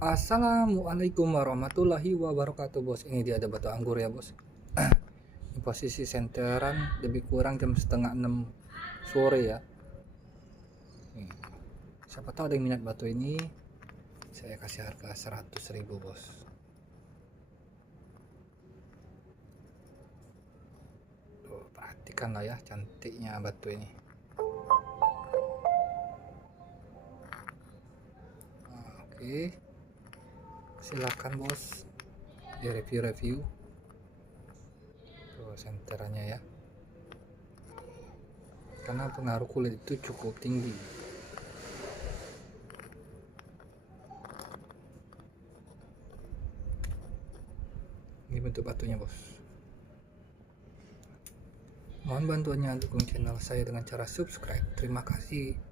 Assalamualaikum warahmatullahi wabarakatuh, bos. Ini dia ada batu anggur ya, bos. Ini posisi senteran lebih kurang jam setengah 6 sore ya. Nih, siapa tahu ada yang minat batu ini, saya kasih harga 100.000, bos. Tuh, perhatikan lah ya cantiknya batu ini. Oke, silakan bos, di review tuh senterannya ya, karena pengaruh kulit itu cukup tinggi. Ini bentuk batunya, bos. Mohon bantuannya dukung channel saya dengan cara subscribe. Terima kasih.